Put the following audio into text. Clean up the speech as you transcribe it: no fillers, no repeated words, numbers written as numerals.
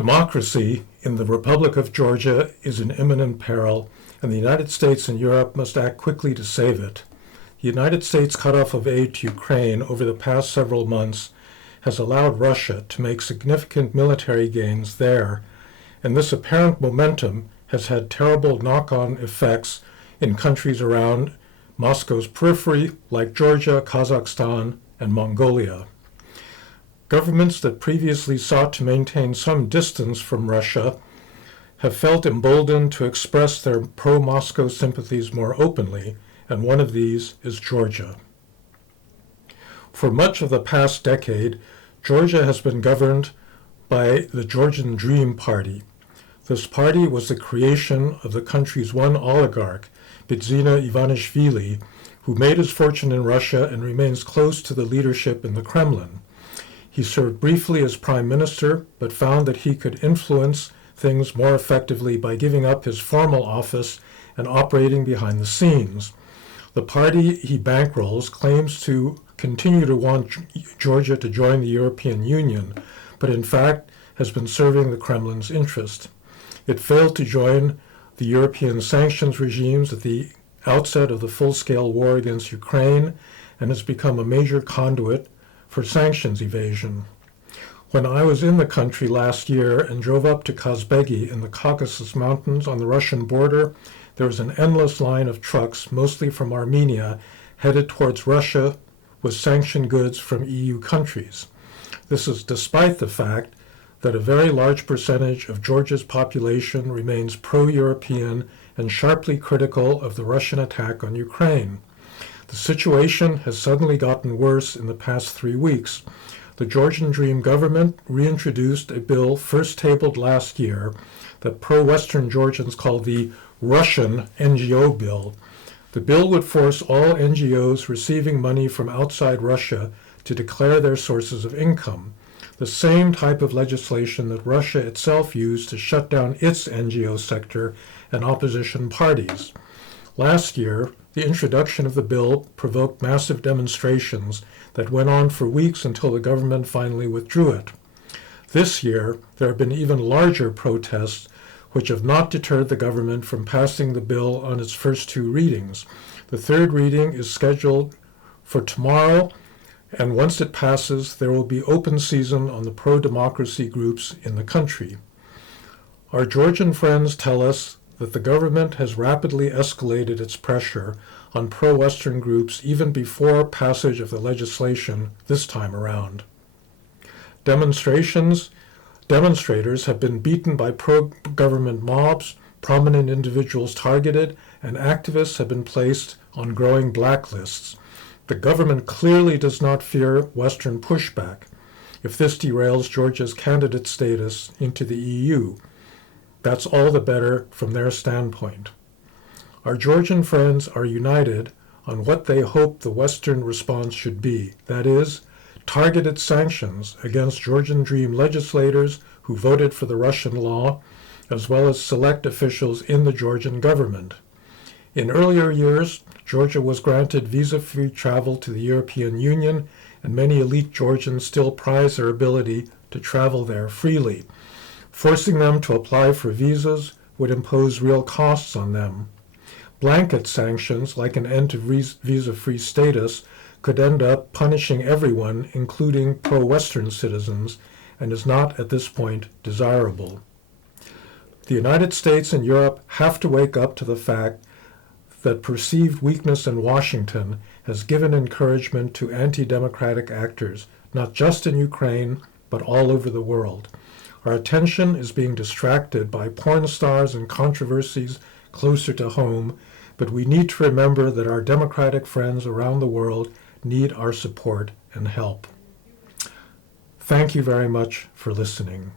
Democracy in the Republic of Georgia is in imminent peril, and the United States and Europe must act quickly to save it. The United States' cutoff of aid to Ukraine over the past several months has allowed Russia to make significant military gains there, and this apparent momentum has had terrible knock-on effects in countries around Moscow's periphery like Georgia, Kazakhstan, and Mongolia. Governments that previously sought to maintain some distance from Russia have felt emboldened to express their pro-Moscow sympathies more openly, and one of these is Georgia. For much of the past decade, Georgia has been governed by the Georgian Dream Party. This party was the creation of the country's one oligarch, Nino Evgenidze, who made his fortune in Russia and remains close to the leadership in the Kremlin. He served briefly as prime minister, but found that he could influence things more effectively by giving up his formal office and operating behind the scenes. The party he bankrolls claims to continue to want Georgia to join the European Union, but in fact has been serving the Kremlin's interest. It failed to join the European sanctions regimes at the outset of the full-scale war against Ukraine and has become a major conduit for sanctions evasion. When I was in the country last year and drove up to Kazbegi in the Caucasus Mountains on the Russian border, there was an endless line of trucks, mostly from Armenia, headed towards Russia with sanctioned goods from EU countries. This is despite the fact that a very large percentage of Georgia's population remains pro-European and sharply critical of the Russian attack on Ukraine. The situation has suddenly gotten worse in the past 3 weeks. The Georgian Dream government reintroduced a bill first tabled last year that pro-Western Georgians call the Russian NGO bill. The bill would force all NGOs receiving money from outside Russia to declare their sources of income, the same type of legislation that Russia itself used to shut down its NGO sector and opposition parties. Last year, the introduction of the bill provoked massive demonstrations that went on for weeks until the government finally withdrew it. This year, there have been even larger protests which have not deterred the government from passing the bill on its first 2 readings. The 3rd reading is scheduled for tomorrow, and once it passes, there will be open season on the pro-democracy groups in the country. Our Georgian friends tell us that the government has rapidly escalated its pressure on pro-Western groups even before passage of the legislation this time around. Demonstrators have been beaten by pro-government mobs, prominent individuals targeted, and activists have been placed on growing blacklists. The government clearly does not fear Western pushback if this derails Georgia's candidate status into the EU. That's all the better from their standpoint. Our Georgian friends are united on what they hope the Western response should be, that is, targeted sanctions against Georgian Dream legislators who voted for the Russian law, as well as select officials in the Georgian government. In earlier years, Georgia was granted visa-free travel to the European Union, and many elite Georgians still prize their ability to travel there freely. Forcing them to apply for visas would impose real costs on them. Blanket sanctions, like an end to visa-free status, could end up punishing everyone, including pro-Western citizens, and is not at this point desirable. The United States and Europe have to wake up to the fact that perceived weakness in Washington has given encouragement to anti-democratic actors, not just in Ukraine, but all over the world. Our attention is being distracted by porn stars and controversies closer to home, but we need to remember that our democratic friends around the world need our support and help. Thank you very much for listening.